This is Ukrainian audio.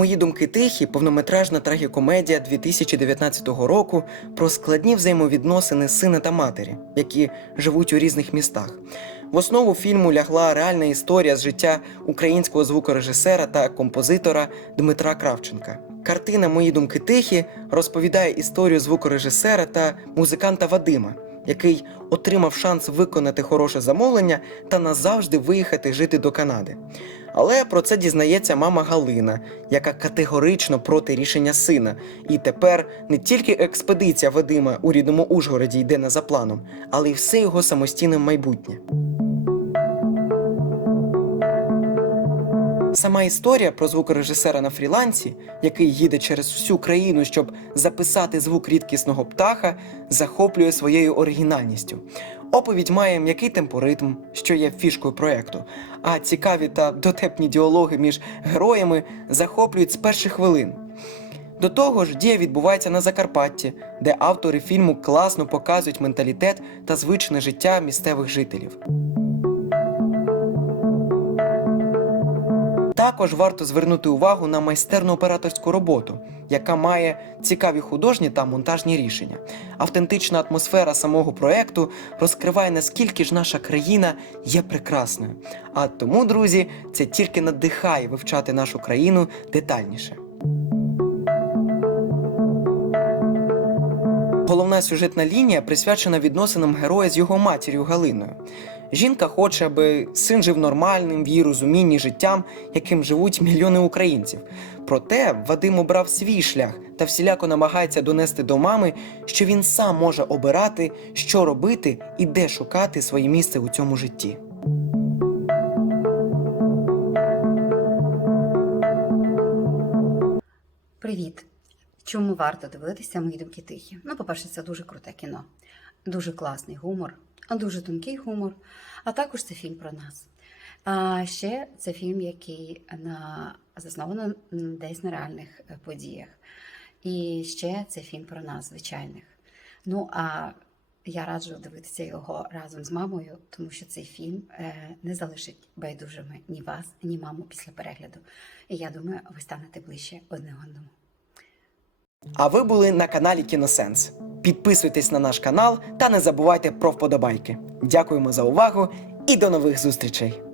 Мої думки тихі, повнометражна трагікомедія 2019 року про складні взаємовідносини сина та матері, які живуть у різних містах. В основу фільму лягла реальна історія з життя українського звукорежисера та композитора Дмитра Кравченка. Картина Мої думки тихі розповідає історію звукорежисера та музиканта Вадима, який отримав шанс виконати хороше замовлення та назавжди виїхати жити до Канади. Але про це дізнається мама Галина, яка категорично проти рішення сина. І тепер не тільки експедиція Вадима у рідному Ужгороді йде не за планом, але й все його самостійне майбутнє. Сама історія про звукорежисера на фрілансі, який їде через всю країну, щоб записати звук рідкісного птаха, захоплює своєю оригінальністю. Оповідь має м'який темпоритм, що є фішкою проекту, а цікаві та дотепні діалоги між героями захоплюють з перших хвилин. До того ж, дія відбувається на Закарпатті, де автори фільму класно показують менталітет та звичне життя місцевих жителів. Також варто звернути увагу на майстерну операторську роботу, яка має цікаві художні та монтажні рішення. Автентична атмосфера самого проекту розкриває, наскільки ж наша країна є прекрасною. А тому, друзі, це тільки надихає вивчати нашу країну детальніше. Головна сюжетна лінія присвячена відносинам героя з його матір'ю Галиною. Жінка хоче, аби син жив нормальним в її розумінні життям, яким живуть мільйони українців. Проте Вадим обрав свій шлях та всіляко намагається донести до мами, що він сам може обирати, що робити і де шукати своє місце у цьому житті. Привіт! Чому варто дивитися мої думки тихі? Ну, по-перше, це дуже круте кіно, дуже класний гумор, дуже тонкий гумор, а також це фільм про нас. А ще це фільм, який на заснований десь на реальних е, подіях. І ще це фільм про нас, звичайних. Ну а я раджу дивитися його разом з мамою, тому що цей фільм е, не залишить байдужими ні вас, ні маму після перегляду. І я думаю, ви станете ближче одне одному. А ви були на каналі Кіносенс. Підписуйтесь на наш канал та не забувайте про вподобайки. Дякуємо за увагу і до нових зустрічей!